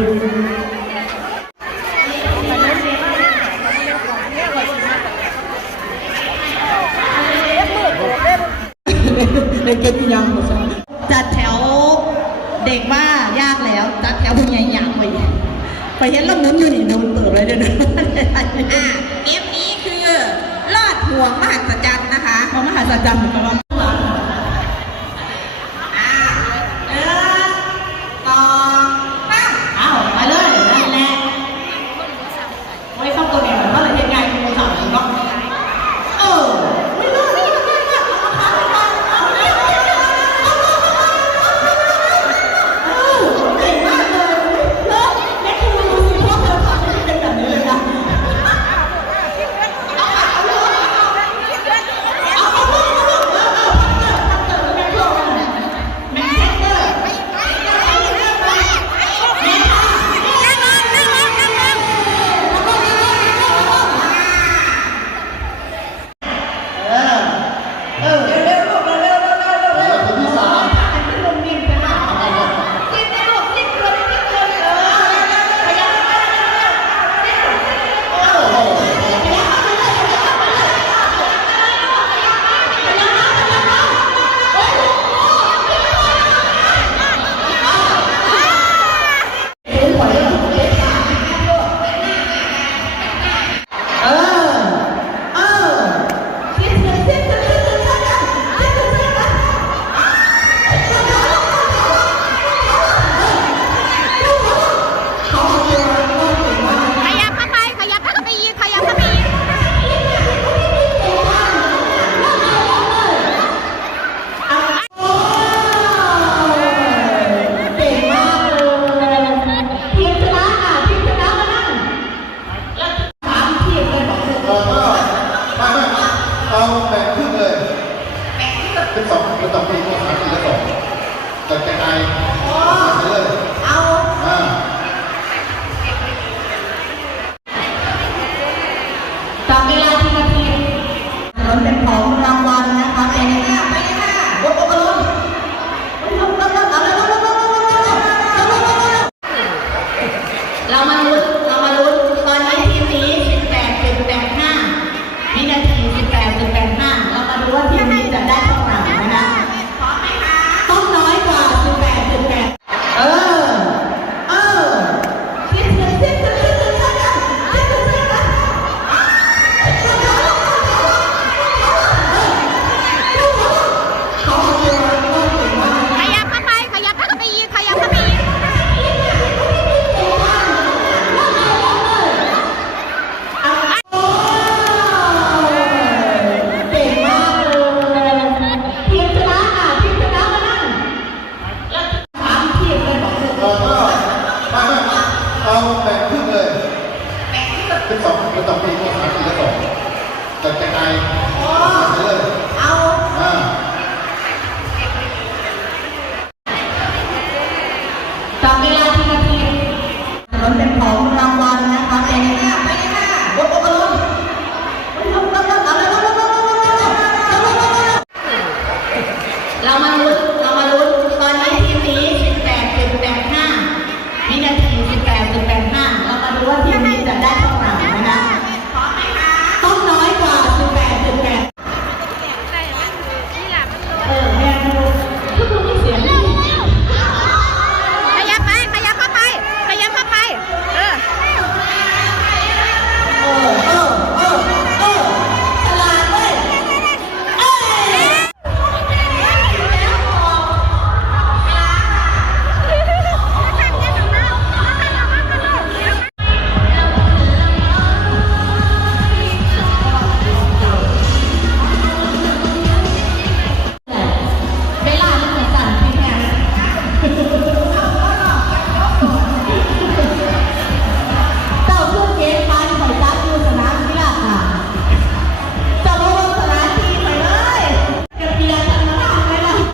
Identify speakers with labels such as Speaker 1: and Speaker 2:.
Speaker 1: เด็กเก็ตยัง
Speaker 2: จัดแถวเด็กว่ายากแล้ว จัดแถวผู้ใหญ่ยากไปไปเห็นลำนุ้นอยู่นี่นุ้นเติบเลยเดี๋ยอ
Speaker 3: อะเอฟนี้คือลอดห่วงมหาสัจจ์นะคะ
Speaker 2: มหาสัจจรรย์ เรามา ตกจากไหนเลยเอาอ่า
Speaker 4: จับเว
Speaker 2: ลาทีละทีถเป็
Speaker 5: น